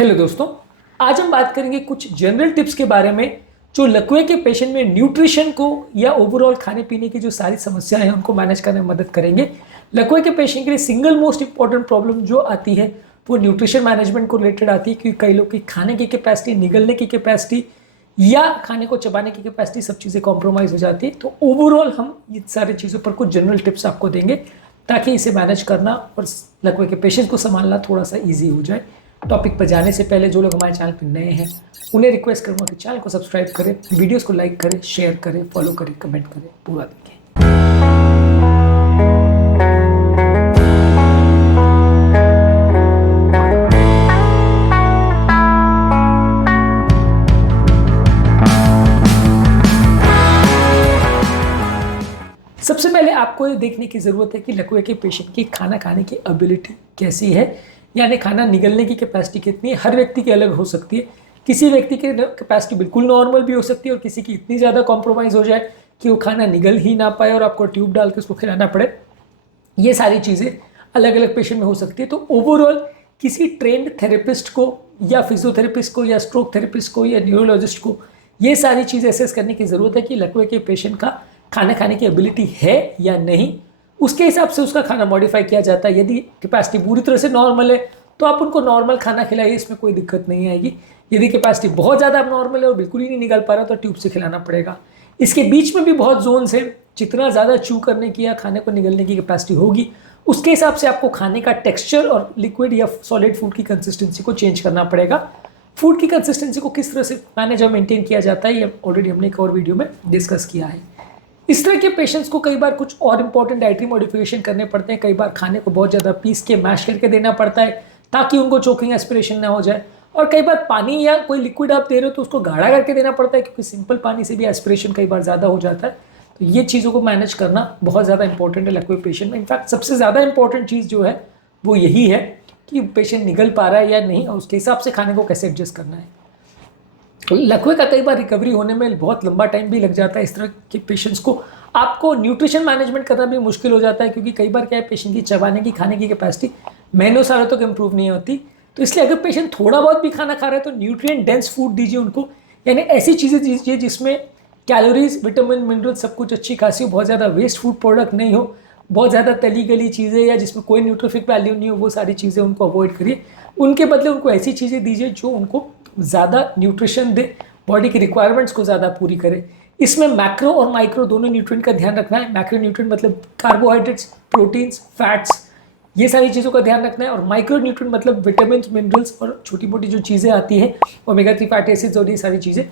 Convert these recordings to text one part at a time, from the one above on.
Hello दोस्तों, आज हम बात करेंगे कुछ जनरल टिप्स के बारे में जो लकवे के पेशेंट में न्यूट्रिशन को या ओवरऑल खाने पीने की जो सारी समस्याएं हैं उनको मैनेज करने में मदद करेंगे। लकवे के पेशेंट के लिए सिंगल मोस्ट इंपॉर्टेंट प्रॉब्लम जो आती है वो न्यूट्रिशन मैनेजमेंट को रिलेटेड आती है, क्योंकि कई लोग की खाने की कैपेसिटी, निगलने की कैपेसिटी या खाने को चबाने की कैपेसिटी सब चीज़ें कॉम्प्रोमाइज़ हो जाती है। तो ओवरऑल हम ये सारी चीज़ों पर कुछ जनरल टिप्स आपको देंगे ताकि इसे मैनेज करना और लकवे के पेशेंट को संभालना थोड़ा सा ईजी हो जाए। टॉपिक पर जाने से पहले जो लोग हमारे चैनल पर नए हैं उन्हें रिक्वेस्ट करूँगा कि चैनल को सब्सक्राइब करें, वीडियोस को लाइक करें, शेयर करें, फॉलो करें, कमेंट करें, पूरा देखें। सबसे पहले आपको ये देखने की ज़रूरत है कि लकवे के पेशेंट की खाना खाने की एबिलिटी कैसी है, यानी खाना निगलने की कैपेसिटी कितनी है। हर व्यक्ति की अलग हो सकती है। किसी व्यक्ति की कैपेसिटी बिल्कुल नॉर्मल भी हो सकती है और किसी की इतनी ज़्यादा कॉम्प्रोमाइज़ हो जाए कि वो खाना निगल ही ना पाए और आपको ट्यूब डाल के उसको खिलाना पड़े। ये सारी चीज़ें अलग अलग पेशेंट में हो सकती है। तो ओवरऑल किसी ट्रेंड थेरेपिस्ट को या फिजियोथेरेपिस्ट को या स्ट्रोक थेरेपिस्ट को या न्यूरोलॉजिस्ट को ये सारी चीज़ें असेस करने की ज़रूरत है कि लकवे के पेशेंट का खाना खाने की एबिलिटी है या नहीं। उसके हिसाब से उसका खाना मॉडिफाई किया जाता है। यदि कैपेसिटी पूरी तरह से नॉर्मल है तो आप उनको नॉर्मल खाना खिलाइए, इसमें कोई दिक्कत नहीं आएगी। यदि कैपेसिटी बहुत ज़्यादा नॉर्मल है और बिल्कुल ही नहीं निकल पा रहा तो ट्यूब से खिलाना पड़ेगा। इसके बीच में भी बहुत जोन्स हैं। जितना ज़्यादा चू करने की या खाने को निगलने की कैपेसिटी होगी उसके हिसाब से आपको खाने का टेक्सचर और लिक्विड या सॉलिड फूड की कंसिस्टेंसी को चेंज करना पड़ेगा। फूड की कंसिस्टेंसी को किस तरह से मैनेज और मेंटेन किया जाता है ये ऑलरेडी हमने एक और वीडियो में डिस्कस किया है। इस तरह के पेशेंट्स को कई बार कुछ और इंपॉर्टेंट डाइटरी मॉडिफिकेशन करने पड़ते हैं। कई बार खाने को बहुत ज़्यादा पीस के मैश करके देना पड़ता है ताकि उनको चोकिंग एस्पिरेशन ना हो जाए, और कई बार पानी या कोई लिक्विड आप दे रहे हो तो उसको गाढ़ा करके देना पड़ता है, क्योंकि सिंपल पानी से भी एस्पिरेशन कई बार ज़्यादा हो जाता है। तो ये चीज़ों को मैनेज करना बहुत ज़्यादा इंपॉर्टेंट है लकवे पेशेंट में। इनफैक्ट सबसे ज़्यादा इंपॉर्टेंट चीज़ जो है वो यही है कि पेशेंट निगल पा रहा है या नहीं और उसके हिसाब से खाने को कैसे एडजस्ट करना है। लकवे का कई बार रिकवरी होने में बहुत लंबा टाइम भी लग जाता है। इस तरह के पेशेंट्स को आपको न्यूट्रिशन मैनेजमेंट करना भी मुश्किल हो जाता है, क्योंकि कई बार क्या है, पेशेंट की चबाने की, खाने की कैपेसिटी महीनों सालों तक इम्प्रूव नहीं होती। तो इसलिए अगर पेशेंट थोड़ा बहुत भी खाना खा रहा है तो न्यूट्रिएंट डेंस फूड दीजिए उनको, यानी ऐसी चीज़ें दीजिए जिसमें कैलोरीज, विटामिन, मिनरल सब कुछ अच्छी खासी हो, बहुत ज़्यादा वेस्ट फूड प्रोडक्ट नहीं हो, बहुत ज़्यादा तली गली चीज़ें या जिसमें कोई न्यूट्रिफिक वैल्यू नहीं हो, वो सारी चीज़ें उनको अवॉइड करिए। उनके बदले उनको ऐसी चीज़ें दीजिए जो उनको ज़्यादा न्यूट्रिशन दे, बॉडी की रिक्वायरमेंट्स को ज़्यादा पूरी करे। इसमें मैक्रो और माइक्रो दोनों न्यूट्रिएंट का ध्यान रखना है। मैक्रो न्यूट्रिएंट मतलब कार्बोहाइड्रेट्स, प्रोटीन्स, फैट्स, ये सारी चीज़ों का ध्यान रखना है। और माइक्रो न्यूट्रिएंट मतलब विटामिन, मिनरल्स और छोटी मोटी जो चीज़ें आती हैं, ओमेगा 3 फैटी एसिड्स और ये सारी चीज़ें,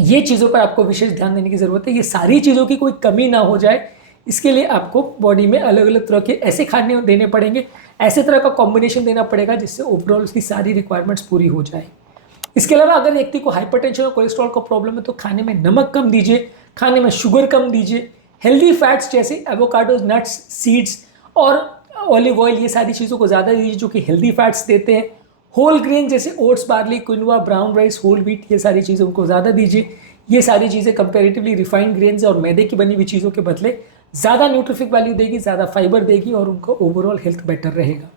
ये चीज़ों पर आपको विशेष ध्यान देने की ज़रूरत है। ये सारी चीज़ों की कोई कमी ना हो जाए, इसके लिए आपको बॉडी में अलग अलग तरह के ऐसे खाने देने पड़ेंगे, ऐसे तरह का कॉम्बिनेशन देना पड़ेगा जिससे ओवरऑल उसकी सारी रिक्वायरमेंट्स पूरी हो जाए। इसके अलावा अगर व्यक्ति को हाइपरटेंशन और कोलेस्ट्रॉल का प्रॉब्लम है तो खाने में नमक कम दीजिए, खाने में शुगर कम दीजिए। हेल्दी फैट्स जैसे एवोकाडोज, नट्स, सीड्स और ऑलिव ऑयल, ये सारी चीज़ों को ज़्यादा दीजिए जो कि हेल्दी फैट्स देते हैं। होल ग्रेन जैसे oats, barley, quinoa, brown rice, whole wheat, ये सारी चीज़ें उनको ज़्यादा दीजिए। ये सारी चीज़ें कंपेरेटिवली रिफाइंड ग्रेन्स और मैदे की बनी हुई चीज़ों के बदले ज़्यादा न्यूट्रिफिक वैल्यू देगी, ज़्यादा फाइबर देगी और उनको ओवरऑल हेल्थ बेटर रहेगा।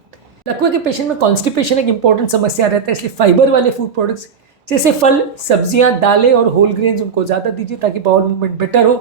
लकवे के पेशेंट में कॉन्स्टिपेशन एक इंपॉर्टेंट समस्या रहता है, इसलिए फाइबर वाले फूड प्रोडक्ट्स जैसे फल, सब्जियां, दालें और होल ग्रेन्स उनको ज़्यादा दीजिए ताकि बाउल मूवमेंट बेटर हो।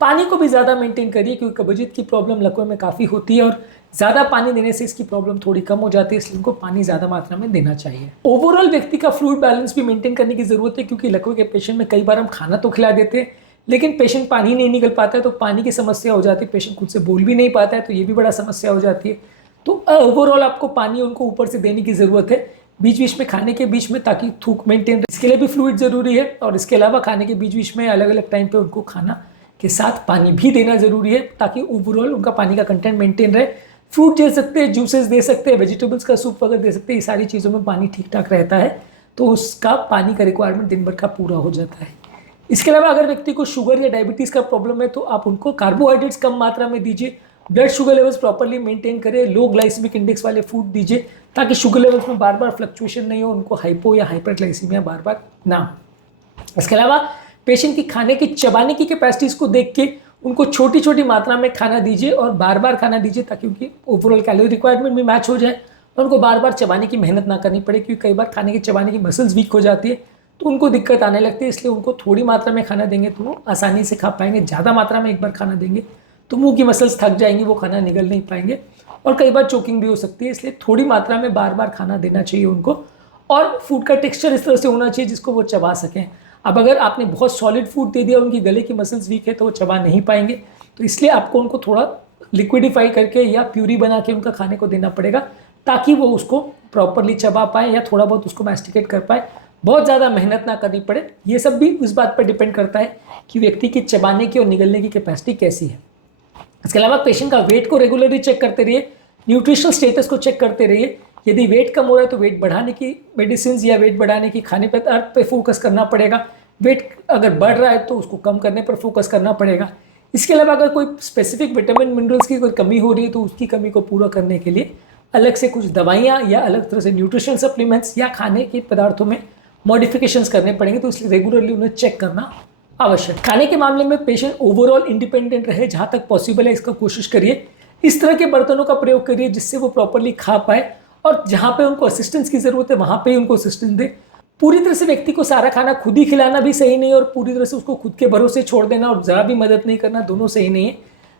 पानी को भी ज़्यादा मेंटेन करिए, क्योंकि कब्जियत की प्रॉब्लम लकवे में काफ़ी होती है और ज़्यादा पानी देने से इसकी प्रॉब्लम थोड़ी कम हो जाती है, इसलिए उनको पानी ज़्यादा मात्रा में देना चाहिए। ओवरऑल व्यक्ति का फ्लूइड बैलेंस भी मेंटेन करने की ज़रूरत है, क्योंकि लकवे के पेशेंट में कई बार हम खाना तो खिला देते हैं लेकिन पेशेंट पानी नहीं निकल पाता है, तो पानी की समस्या हो जाती है। पेशेंट खुद से बोल भी नहीं पाता है तो ये भी बड़ा समस्या हो जाती है। तो ओवरऑल आपको पानी उनको ऊपर से देने की ज़रूरत है बीच बीच में, खाने के बीच में, ताकि थूक मेंटेन रहे। इसके लिए भी फ्लूइड ज़रूरी है और इसके अलावा खाने के बीच बीच में अलग अलग टाइम पे उनको खाना के साथ पानी भी देना ज़रूरी है ताकि ओवरऑल उनका पानी का कंटेंट मेंटेन रहे। फ्रूट दे सकते हैं, जूसेस दे सकते हैं, वेजिटेबल्स का सूप वगैरह दे सकते हैं। ये सारी चीज़ों में पानी ठीक ठाक रहता है तो उसका पानी का रिक्वायरमेंट दिन भर का पूरा हो जाता है। इसके अलावा अगर व्यक्ति को शुगर या डायबिटीज़ का प्रॉब्लम है तो आप उनको कार्बोहाइड्रेट्स कम मात्रा में दीजिए, blood sugar levels properly maintain करें, लो ग्लाइसेमिक इंडेक्स वाले फूड दीजिए ताकि शुगर लेवल्स में बार बार फ्लक्चुएशन नहीं हो, उनको हाइपो या हाइपरग्लाइसीमिया बार बार ना हो। इसके अलावा पेशेंट की खाने की, चबाने की कैपेसिटीज़ को देख के उनको छोटी छोटी मात्रा में खाना दीजिए और बार बार खाना दीजिए ताकि उनकी ओवरऑल कैलोरी रिक्वायरमेंट भी मैच हो जाए और उनको बार बार चबाने की मेहनत ना करनी पड़े, क्योंकि कई बार खाने की चबाने की मसल्स वीक हो जाती है तो उनको दिक्कत आने लगती है। इसलिए उनको थोड़ी मात्रा में खाना देंगे तो वो आसानी से खा पाएंगे। ज़्यादा मात्रा में एक बार खाना देंगे तो मुंह की मसल्स थक जाएंगी, वो खाना निगल नहीं पाएंगे और कई बार चोकिंग भी हो सकती है। इसलिए थोड़ी मात्रा में बार बार खाना देना चाहिए उनको, और फूड का टेक्सचर इस तरह से होना चाहिए जिसको वो चबा सकें। अब अगर आपने बहुत सॉलिड फूड दे दिया, उनकी गले की मसल्स वीक है तो वो चबा नहीं पाएंगे, तो इसलिए आपको उनको थोड़ा लिक्विडिफाई करके या प्यूरी बना के उनका खाने को देना पड़ेगा ताकि वो उसको प्रॉपरली चबा पाए या थोड़ा बहुत उसको मैस्टिकेट कर पाए, बहुत ज़्यादा मेहनत ना करनी पड़े। ये सब भी उस बात पर डिपेंड करता है कि व्यक्ति की चबाने की और निगलने की कैपेसिटी कैसी है। इसके अलावा पेशेंट का वेट को रेगुलरली चेक करते रहिए, न्यूट्रिशनल स्टेटस को चेक करते रहिए। यदि वेट कम हो रहा है तो वेट बढ़ाने की मेडिसिन या वेट बढ़ाने की खाने पदार्थ पे फोकस करना पड़ेगा। वेट अगर बढ़ रहा है तो उसको कम करने पर फोकस करना पड़ेगा। इसके अलावा अगर कोई स्पेसिफिक विटामिन मिनरल्स की कोई कमी हो रही है तो उसकी कमी को पूरा करने के लिए अलग से कुछ दवाइयाँ या अलग तरह से न्यूट्रिशनल सप्लीमेंट्स या खाने के पदार्थों में मॉडिफिकेशंस करने पड़ेंगे, तो इसलिए रेगुलरली उन्हें चेक करना आवश्यक। खाने के मामले में पेशेंट ओवरऑल इंडिपेंडेंट रहे, जहाँ तक पॉसिबल है इसका कोशिश करिए। इस तरह के बर्तनों का प्रयोग करिए जिससे वो प्रॉपरली खा पाए, और जहाँ पे उनको असिस्टेंस की ज़रूरत है वहाँ पे ही उनको असिस्टेंस दे। पूरी तरह से व्यक्ति को सारा खाना खुद ही खिलाना भी सही नहीं है और पूरी तरह से उसको खुद के भरोसे छोड़ देना और ज़रा भी मदद नहीं करना, दोनों सही नहीं है।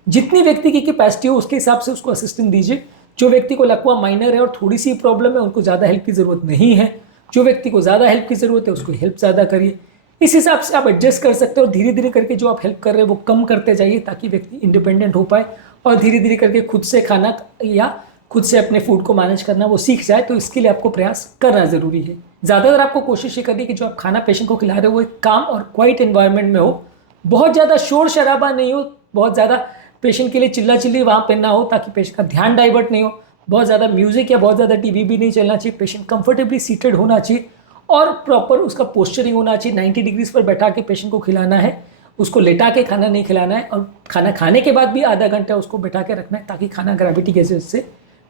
जितनी व्यक्ति की कैपेसिटी हो उसके हिसाब से उसको असिस्टेंस दीजिए। जो व्यक्ति को लकवा माइनर है और थोड़ी सी प्रॉब्लम है उनको ज़्यादा हेल्प की ज़रूरत नहीं है, जो व्यक्ति को ज़्यादा हेल्प की ज़रूरत है उसको हेल्प ज़्यादा करिए। इस हिसाब से आप एडजस्ट कर सकते हो और धीरे धीरे करके जो आप हेल्प कर रहे हैं वो कम करते जाइए ताकि व्यक्ति इंडिपेंडेंट हो पाए और धीरे धीरे करके खुद से खाना या खुद से अपने फूड को मैनेज करना वो सीख जाए। तो इसके लिए आपको प्रयास करना ज़रूरी है। ज़्यादातर आपको कोशिश ये करनी है कि जो आप खाना पेशेंट को खिला रहे हो वो एक काम और क्वाइट एनवायरनमेंट में हो, बहुत ज़्यादा शोर शराबा नहीं हो, बहुत ज़्यादा पेशेंट के लिए चिल्ला चिल्ली वहाँ पे ना हो ताकि पेशेंट का ध्यान डाइवर्ट नहीं हो, बहुत ज़्यादा म्यूजिक या बहुत ज़्यादा टीवी भी नहीं चलना चाहिए। पेशेंट कंफर्टेबली सीटेड होना चाहिए और प्रॉपर उसका पोस्चरिंग होना चाहिए। 90 डिग्रीज पर बैठा के पेशेंट को खिलाना है, उसको लेटा के खाना नहीं खिलाना है, और खाना खाने के बाद भी आधा घंटा उसको बैठा के रखना है ताकि खाना ग्रेविटी के वजह से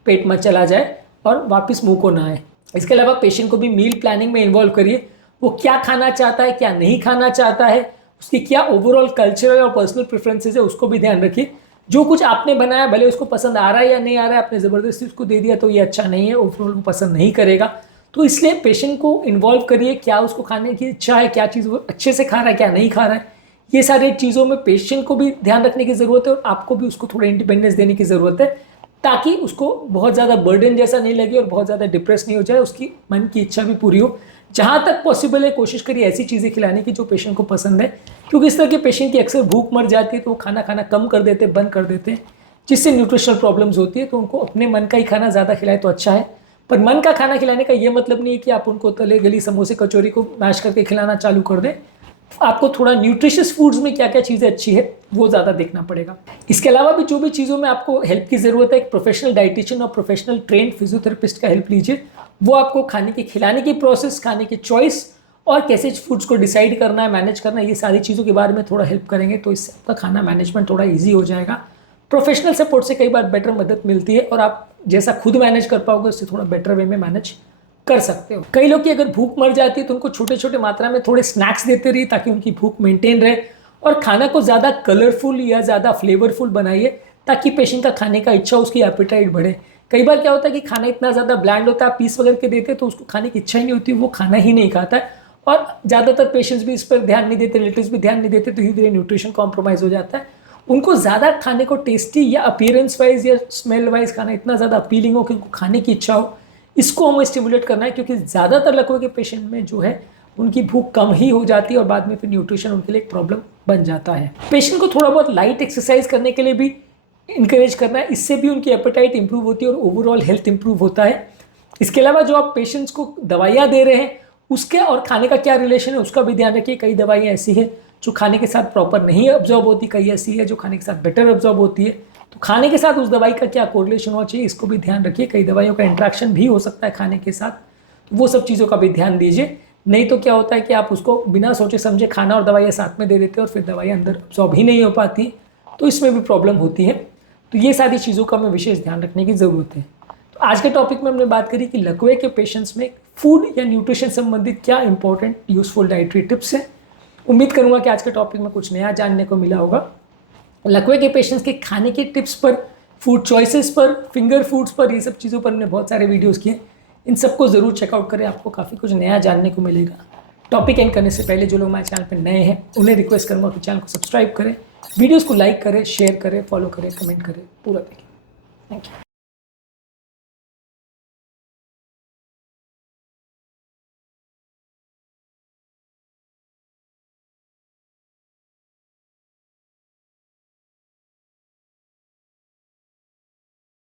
पेट में चला जाए और वापस मुंह को ना आए। इसके अलावा पेशेंट को भी मील प्लानिंग में इन्वॉल्व करिए। वो क्या खाना चाहता है, क्या नहीं खाना चाहता है, उसकी क्या ओवरऑल कल्चरल और पर्सनल प्रेफरेंसेस है, उसको भी ध्यान रखिए। जो कुछ आपने बनाया भले उसको पसंद आ रहा है या नहीं आ रहा है, आपने ज़बरदस्ती उसको दे दिया तो ये अच्छा नहीं है, ओवरऑल वो पसंद नहीं करेगा। तो इसलिए पेशेंट को इन्वॉल्व करिए, क्या उसको खाने की इच्छा है, क्या चीज़ वो अच्छे से खा रहा है, क्या नहीं खा रहा है। ये सारी चीज़ों में पेशेंट को भी ध्यान रखने की ज़रूरत है और आपको भी उसको थोड़ा इंडिपेंडेंस देने की ज़रूरत है ताकि उसको बहुत ज़्यादा बर्डन जैसा नहीं लगे और बहुत ज़्यादा डिप्रेस नहीं हो जाए, उसकी मन की इच्छा भी पूरी हो। जहाँ तक पॉसिबल है कोशिश करिए ऐसी चीज़ें खिलाने की जो पेशेंट को पसंद है, क्योंकि इस तरह के पेशेंट की अक्सर भूख मर जाती है तो वो खाना खाना कम कर देते, बंद कर देते हैं, जिससे न्यूट्रिशनल प्रॉब्लम्स होती है। तो उनको अपने मन का ही खाना ज़्यादा खिलाए तो अच्छा है, पर मन का खाना खिलाने का ये मतलब नहीं है कि आप उनको तले गली समोसे कचौरी को मैश करके खिलाना चालू कर दें। आपको थोड़ा न्यूट्रिशियस फूड्स में क्या क्या चीज़ें अच्छी है वो ज़्यादा देखना पड़ेगा। इसके अलावा भी जो भी चीज़ों में आपको हेल्प की ज़रूरत है, एक प्रोफेशनल डाइटिशियन और प्रोफेशनल ट्रेंड फिजियोथेरेपिस्ट का हेल्प लीजिए। वो आपको खाने के खिलाने की प्रोसेस, खाने की चॉइस और कैसे फूड्स को डिसाइड करना है, मैनेज करना है, ये सारी चीज़ों के बारे में थोड़ा हेल्प करेंगे तो इससे आपका खाना मैनेजमेंट थोड़ा ईजी हो जाएगा। प्रोफेशनल सपोर्ट से कई बार बेटर मदद मिलती है और आप जैसा खुद मैनेज कर पाओगे उससे थोड़ा बेटर वे में मैनेज कर सकते हो। कई लोग की अगर भूख मर जाती है तो उनको छोटे छोटे मात्रा में थोड़े स्नैक्स देते रहिए ताकि उनकी भूख मेंटेन रहे, और खाना को ज़्यादा कलरफुल या ज़्यादा फ्लेवरफुल बनाइए ताकि पेशेंट का खाने का इच्छा, उसकी एपेटाइट बढ़े। कई बार क्या होता है कि खाना इतना ज़्यादा ब्लैंड होता है, पीस वगैरह के देते तो उसको खाने की इच्छा ही नहीं होती, वो खाना ही नहीं खाता है। और ज़्यादातर पेशेंट्स भी इस पर ध्यान नहीं देते, रिलेटिव्स भी ध्यान नहीं देते, तो धीरे धीरे न्यूट्रिशन कॉम्प्रोमाइज़ हो जाता है। उनको ज़्यादा खाने को टेस्टी या अपीयरेंस वाइज या स्मेल वाइज खाना इतना ज़्यादा अपीलिंग हो कि उनको खाने की इच्छा हो, इसको हमें स्टिमुलेट करना है। क्योंकि ज़्यादातर लकवे के पेशेंट में जो है उनकी भूख कम ही हो जाती है और बाद में फिर न्यूट्रिशन उनके लिए एक प्रॉब्लम बन जाता है। पेशेंट को थोड़ा बहुत लाइट एक्सरसाइज करने के लिए भी इंकरेज करना है, इससे भी उनकी एपेटाइट इंप्रूव होती है और ओवरऑल हेल्थ इंप्रूव होता है। इसके अलावा जो आप पेशेंट्स को दवाइयाँ दे रहे हैं उसके और खाने का क्या रिलेशन है उसका भी ध्यान रखिए। कई दवाइयाँ ऐसी है जो खाने के साथ प्रॉपर नहीं ऑब्जॉर्ब होती, कई ऐसी है जो खाने के साथ बेटर ऑब्जॉर्ब होती है। तो खाने के साथ उस दवाई का क्या कोरिलेशन होना चाहिए इसको भी ध्यान रखिए। कई दवाइयों का इंट्रैक्शन भी हो सकता है खाने के साथ, तो वो सब चीज़ों का भी ध्यान दीजिए। नहीं तो क्या होता है कि आप उसको बिना सोचे समझे खाना और दवाइयाँ साथ में दे देते हैं और फिर दवाइयाँ अंदर ऑब्जॉर्ब ही नहीं हो पाती, तो इसमें भी प्रॉब्लम होती है। तो ये सारी चीज़ों का हमें विशेष ध्यान रखने की ज़रूरत है। तो आज के टॉपिक में हमने बात करी कि लकवे के पेशेंट्स में फूड या न्यूट्रिशन संबंधित क्या इंपॉर्टेंट यूजफुल डाइटरी टिप्स हैं। उम्मीद करूंगा कि आज के टॉपिक में कुछ नया जानने को मिला होगा। लकवे के पेशेंट्स के खाने के टिप्स पर फूड चॉइसेस पर, फिंगर फूड्स पर, ये सब चीज़ों पर हमने बहुत सारे वीडियोस किए। इन सबको ज़रूर चेकआउट करें, आपको काफ़ी कुछ नया जानने को मिलेगा। टॉपिक एंड करने से पहले जो लोग हमारे चैनल पर नए हैं उन्हें रिक्वेस्ट करूँगा कि चैनल को सब्सक्राइब करें, वीडियोज़ को लाइक करें, शेयर करें, फॉलो करें, कमेंट करें, पूरा देखें। Thank you.